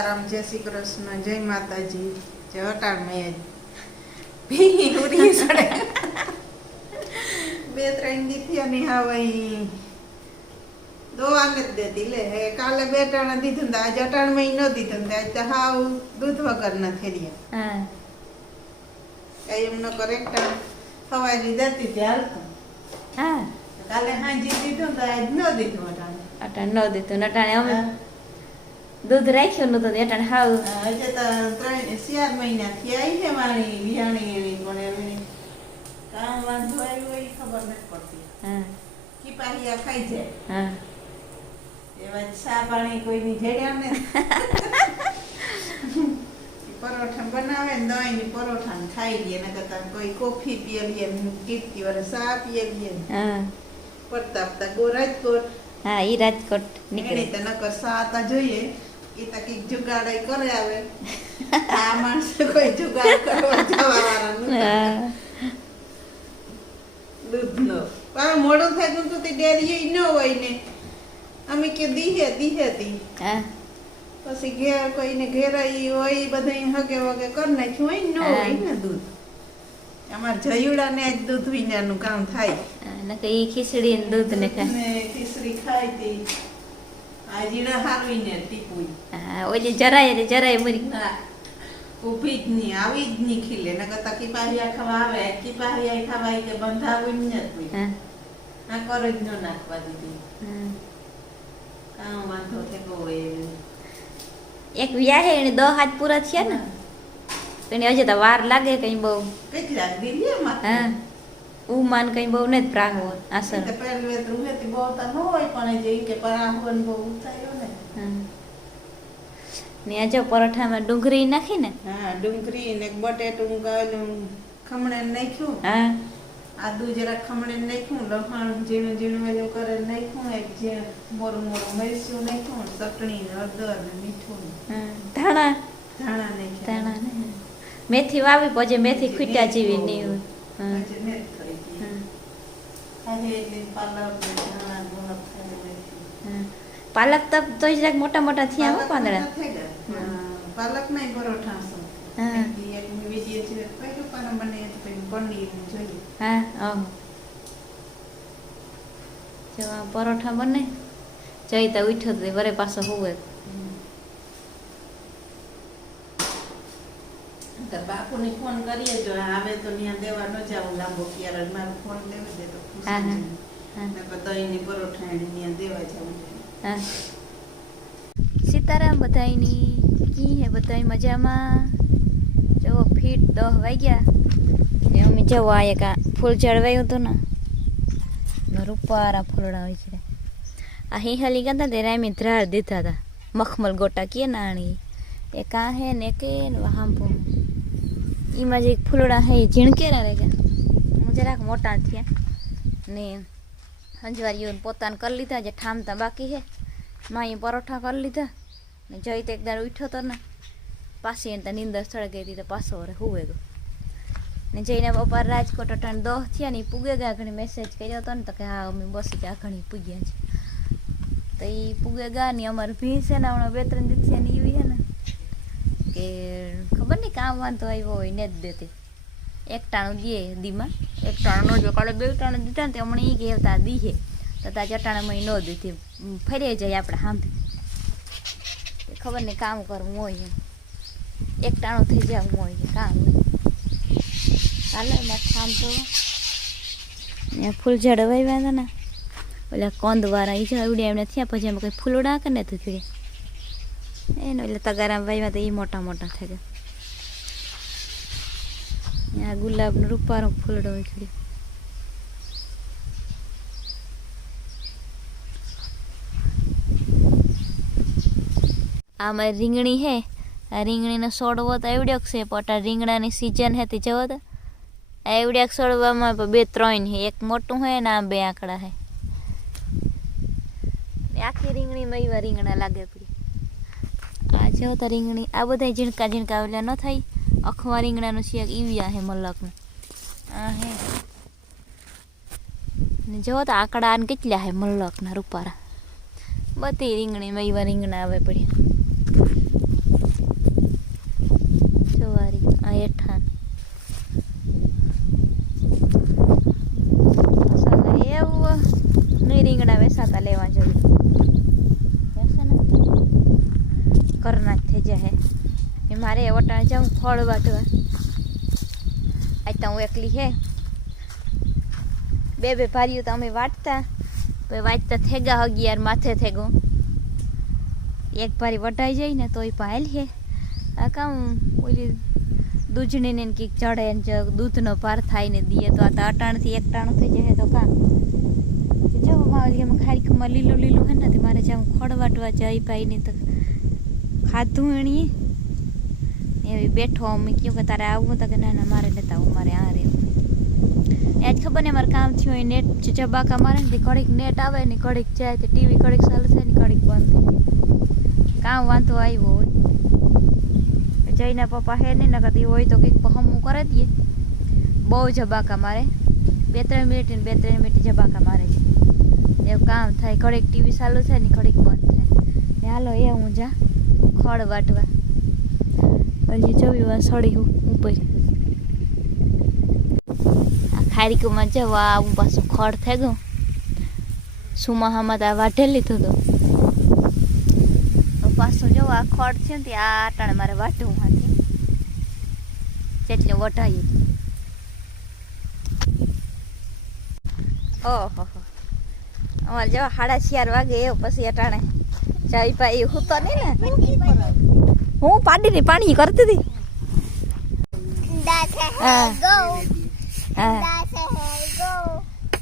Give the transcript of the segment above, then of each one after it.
સીતારામ જય શ્રી કૃષ્ણ જય માતાજી જય ઉરી સડે બે ત્રણ દીધી અને હવે દોવા નથી દેતી લે હે કાલે બે ટાણા દીધું ને આજે અટાણમય ન દીધું ને આજ હાવ દૂધ વગર ન રહ્યા. કઈ એમ ન કરે એક ટાણ સવારી જતી હતી હાલતું. હા. કાલે હાંજી દીધું તો આજ ન દીધું અટાણે. અટાણ ન દીધું અટાણે અમે દૂધ રાખ્યું નતું અટાણે હાવ. હજે તો ત્રણ ચાર મહિના થયા છે મારી વિહાણી એની પણ એમની કામ વાંધો આવ્યો એ ખબર નથી પડતી. હા. કિપાહિયા ખાઈ જાય. હા. એવા ચા પાણી કોઈની જેડ્યા ને પરોઠા બનાવે ને દહીં ની પરોઠા ને ખાઈ લઈએ નકર કરતા કોઈ કોફી પીએ લઈએ કીર્તિ વાળા ચા પીએ લે ને પડતા પ્રતાપતા ગોરાજકોટ. હા ઈ રાજકોટ નીકળે. તો નકર ચા જોઈએ. એ તો કંઈક જુગાડ કરે આવે આ માણસો કોઈ જુગાડ કરવા જવા વાળા નથી હા દૂધનો. પણ મોડું થાય તો તે ડેરી ન હોય ને. અમે કે દીહે દીહે દી પછી ઘેર કોઈને ઘેરાઈ હોય બધા હગે વગે કરી નાખ્યું હોય ને હોય ને દૂધ. અમાર જયુડા ને આજ દૂધ વિનાનું કામ થાય. નકર ઈ ખીચડી ને દૂધ ને ખાય ખીચડી ખાઈ તી આ જીડા હારવી ને ટીપુઈ હા ઓલી જરાય રે જરાય મરી. ના ઊભી જ નહીં આવી જ નહીં ખીલે. ને કરતા કિપાહિયા ખાવા આવે. કિપાહિયા ખાવા કે બંધાવું જ નથી હા. આ કર જ ન નાખવા દીધી. કામ વાંધો થયો હોય એક વ્યાહે એને દહ હાથ પૂરા થયા ને. એને હજી તો વાર લાગે કઈ બહુ. કેટલાક દીધી હા. ઉમાન કઈ બહુ નથી પ્રાહો આસર તો પહેલું વેત બહુ તો ન હોય પણ જે કે પરાહવન બહુ ઉતાર્યો ને. ને જો પરોઠામાં ડુંગળી નાખી ને? હા ડુંગળી ને બટેટું ગાયલું ખમણે નાખ્યું. હા. આદુ જરા ખમણે નાખ્યું લસણ ઝીણું ઝીણું એલું કરે નાખ્યું એક જે મોરું મોરું મરચું નાખ્યું ચટણી ને હળદર ને મીઠું ધાણા? ધાણા નાખ્યા. ધાણા ને. મેથી વાવી પછી મેથી ખૂટ્યા જેવી નહીં હોય હા આજે મેં થઈ ગઈ હા ખાલી એટલી પાલક. પાલક તો જરાક મોટા મોટા થયા હો પાંદડા. પાલક નહીં પરોઠા હા. એક છે પહેલું પણ મને એ તો પેલું પનીરનું જોઈએ હા આહો જો પરોઠા બને. જઈ તો ઉઠ્યો તો વરે પાછો હોવે. તો બાપુને ફોન કરીએ જો આવે તો ત્યાં દેવા ન જાવું લાંબો ક્યારે મારો ફોન લેવા દે તો ખુશ હા, હા. થઈ હા. જાય. નકર દહીંની પરોઠા એને ત્યાં દેવા જવું હા. સીતારામ બધાયની કી હે બધાય મજામાં? જો ફીટ દહ વાગ્યા. ને અમે જવો આ એક આ ફૂલ ચડવાયું હતું ને. ને રૂપારા ફૂલડા હોય છે. આ હિંહલી કરતા તે રામી ધ્રાર દીધા હતા. મખમલ ગોટા કે નાણી એ કા હે ને કે ને હાંભો એમાં જે ફૂલડા હે ઝીણકેરા રહે હું જરાક મોટા થયા. ને હંજવારીઓ પોતાને કરી લીધા, જે ઠામતા બાકી હે માએ પરોઠા કરી લીધા. ને જઈ તો એકદાર ઉઠ્યો તો ને પાછી એને તો નીંદર ગઈ હતી તો પાછો હવે હુવે ગયો. ને જઈને બપોર રાજકોટ અટાણ દોહ થયા ને એ પૂગે ગયા. ઘણી મેસેજ કર્યો હતો ને તો કે, હા, અમે બસ ત્યાં ઘણી પૂગ્યા છે. તો એ પૂગે ગયા ને અમારે ભીં છે ને હમણાં બે ત્રણ દિવસ ને એવી છે ને કે ખબર નહીં કામ વાંધો આવ્યો હોય ને જ દેતી એક ટાણું દે દીમાં. એક ટાણું ન જો કાલે બે ટાણું દીધા ને તે હમણાં એ કહેતા દીહે. તો તા ચટાણામાં ન દીધી. ફરી જાય આપણે સાંભળે ખબર નહીં કામ કરવું હોય એમ. એક ટાણું થઈ જવું હોય કામ હોય. હાલો એમાં કામ તો. ફૂલ ઝાડ વાવ્યા હતા ને. ઓલા કોંદ વાળા એ ઝાડ ઉડ્યા એમને થયા પછી એમાં કંઈ ફૂલડા કે નથી થયું એને એટલે તગારામાં વાવ્યા તો એ મોટા મોટા થઈ ગયા આ ગુલાબનું રૂપારો ફૂલડો નીકળ્યું આ મારી રીંગણી હે. આ રીંગણીનો સોડવો તો એવડ્યોક છે, પણ આ રીંગણાની સિઝન હે જવો તો. એવડ્યાક સોડવામાં બે ત્રણ હે. એક મોટું હે ને આ બે આંકડા હે. આખી રીંગણીમાં એવા રીંગણા લાગે પડી. આ જેવો તો રીંગણી, આ બધા ઝીણકા ઝીણકા ઓલા ન થાય. અખવા રીંગણાનું શિયાક એવી હે મલકનું. આ હે. ને જો તો આકડા આને કેટલા હે મલકના રૂપારા. બધી રીંગણીમાં એવા રીંગણા આવે પડ્યા વટાણે જાઉં ફળ વાટવા. આજ તો હું એકલી હે. બે બે ભારીઓ તો અમે વાટતા. તો વાંચતા થેગા અગિયાર માથે થેગો. એક ભારી વટાઈ જાય ને તોય પાયલ હે. આ કામ ઓલી દૂધની ને કંઈક ચડે ને દૂધનો પાર થાય ને દીએ તો આ તો અટાણથી એક ટાણું થઈ જાય તો કાં જો ઓલી એમાં ખારીકમાં લીલું લીલું હે ને તે મારે જાઉં ખોડ વાટવા જાય ભાઈ ને તો ખાધું એણીએ એવી બેઠો અમે કહ્યું કે તારે આવવું તો કે ના ના, મારે લેતા આવું, મારે આ રહેવું. આજ ખબર ને મારે કામ થયું હોય, નેટ જબાકા મારે ને ઘડીક નેટ આવે ને ઘડીક જાય, તો ટીવી ઘડીક ચાલુ થાય ને ઘડીક બંધ થઈ કામ વાંધો આવ્યો હોય. જઈને પપ્પા હે નહીં, નકર હોય તો કંઈક હમું કરે દઈએ બહુ જબાકા મારે. બે ત્રણ મિનિટ ને બે ત્રણ મિનિટ જબાકા મારે. એવું કામ થાય, ઘડીક ટીવી ચાલુ થાય ને ઘડીક બંધ થાય. ને હાલો, એ હું જા, ખડ વાટવા. પછી જવી વાર સડી ઉપર. આ ખારીકુમાં જવા હું પાછું ખડ થઈ ગયું. સુમાહામાં તો આ વાઢે લીધું હતું પાછું જો આ ખડ છે ને આ આટાણે મારે વાટવું હાથી. જેટલું વટાઈએ ઓહો. અમારે જેવા સાડા ચાર વાગે એવો પછી અટાણે ચાવી પાઈ, હું તો નહીં ને. હું પાડીને પાણી કરતી હતી હા હા.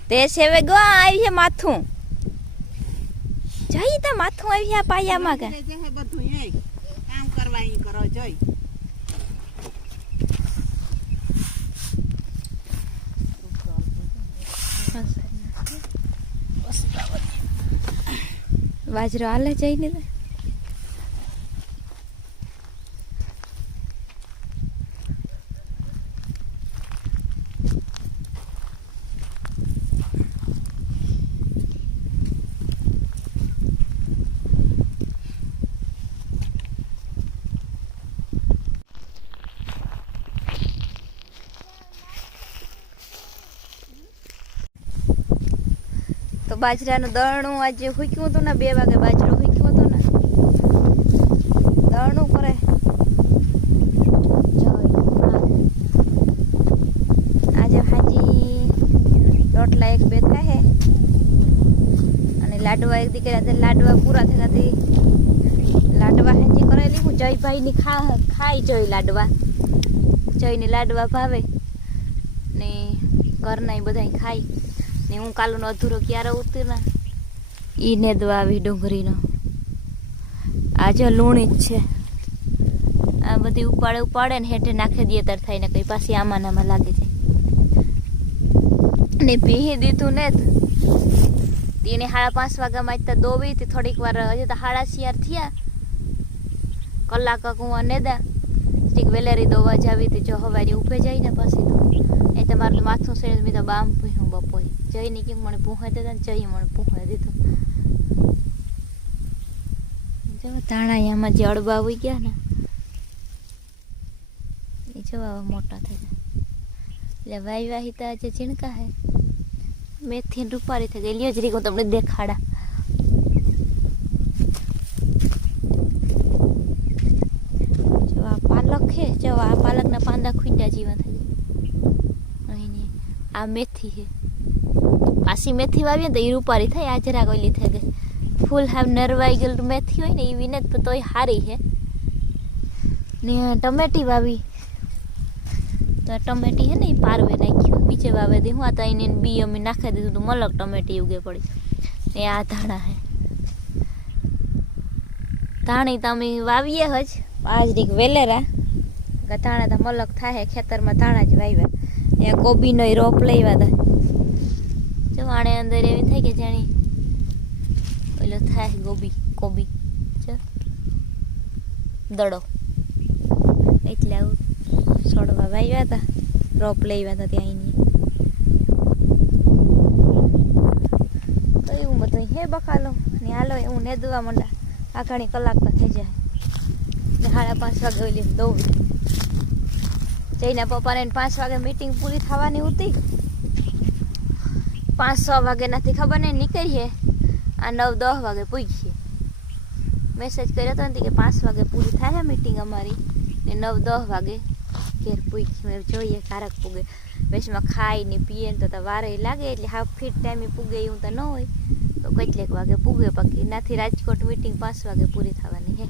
તે સેવે ગો આવી છે માથું. જઈ તા માથું આવી છે પાયામાં કે બધું એ. કામ કરવા ઈ કરો જોઈ બાજરો હાલે જઈને બાજરાનું દરણું આજે હુક્યું હતું ને, બે વાગે બાજરો હુક્યું હતું ને. દરણું કરે આજે હાજી રોટલા એક બે થાય અને લાડવા એક દીકરા લાડવા પૂરા થયા તે લાડવા હાજી કરેલી હું, જયભાઈની ખા, ખાઈ જોઈ લાડવા. જયને લાડવા ભાવે. ને ઘરના બધા ખાઈ ને હું કાલુનો અધૂરો ક્યારે ઉતર? ને ઈ નેદવા આવી ડુંગળીનો. આજે લૂણી જ છે. આ બધી ઉપાડે ઉપાડે ને હેઠે નાખી દઈએ થાય ને કઈ પાછી આમાં આમાં લાગી જાય ને પીહી દીધું ને એને સાડા પાંચ વાગ્યામાં જ દોવી હતી, થોડીક વાર હજી તો સાડા શિયાર થયા. કલાક હું નેદા સ્ટીક વેલેરી દોવા જાવી હતી, જો હવારી ઉભે જાય ને પછી તો. એ તમારું માથું સેડ મેં તો બામ પીહું બપોરે. જઈને કે મને પૂહે દીધા ને જઈ મને પૂહે દીધું. જો તાણા એમાં જે અડબા આવી ગયા ને, એ જો આવા મોટા થઈ ગયા. એટલે વાઈ વાહી તો આજે ઝીણકા હે. મેથી રૂપારી થઈ ગઈ. લ્યો જરીક હું તમને દેખાડા. જો પાલક છે જો પાલકના પાંદા ખૂટ્યા જીવન થઈ અહીંની આ મેથી છે પાછી મેથી વાવીએ ને તો એ રૂપારી થાય આ જરાક ઓલી થઈ ગઈ. ફૂલ હાવ નરવાઈ ગયેલું મેથી હોય ને એ વિને તો તોય સારી છે. ને ટમેટી વાવી. તો ટમેટી છે ને એ પારવે નાખ્યું. બીજે વાવે દે. હું આ તો એને બી અમે નાખી દીધું તો મલક ટમેટી ઉગે પડી. ને આ ધાણા છે. ધાણી તો અમે વાવીએ જ આજ દીક વેલેરા. ધાણા તો મલક થાય ખેતરમાં ધાણા જ વાવ્યા. એ કોબીનો રોપ લઈવા હતા. જો આણે અંદર એવી થાય કે જાણી ઓલો થાય ગોબી, કોબી. દડો. એટલે આવું છોડવા વાવ્યા હતા રોપ લઈવા હતા ત્યાં એની તો એવું બધું હે બકાલો. ને હાલો એવું નેદવા માંડા. આ ઘણી કલાક તો થઈ જાય. ને સાડા પાંચ વાગે ઓલી દઉં જઈને પપ્પાને પાંચ વાગે મીટિંગ પૂરી થવાની હતી પાંચ છ વાગે નથી ખબર નહીં નીકળીએ આ નવ, દસ વાગે પૂછીએ. મેસેજ કર્યો હતો ને કે પાંચ વાગે પૂરી થાય મીટિંગ અમારી. ને નવ, દસ વાગે ઘેર પૂછીએ. જોઈએ કારક પૂગે. બેસમાં ખાઈ ને પીએ ને તો વારે લાગે, એટલે હાફ ફીટ ટાઈમે પૂગે એવું તો ન હોય. તો કેટલેક વાગે પૂગે, બાકી નાથી રાજકોટ મીટિંગ પાંચ વાગે પૂરી થવાની હે.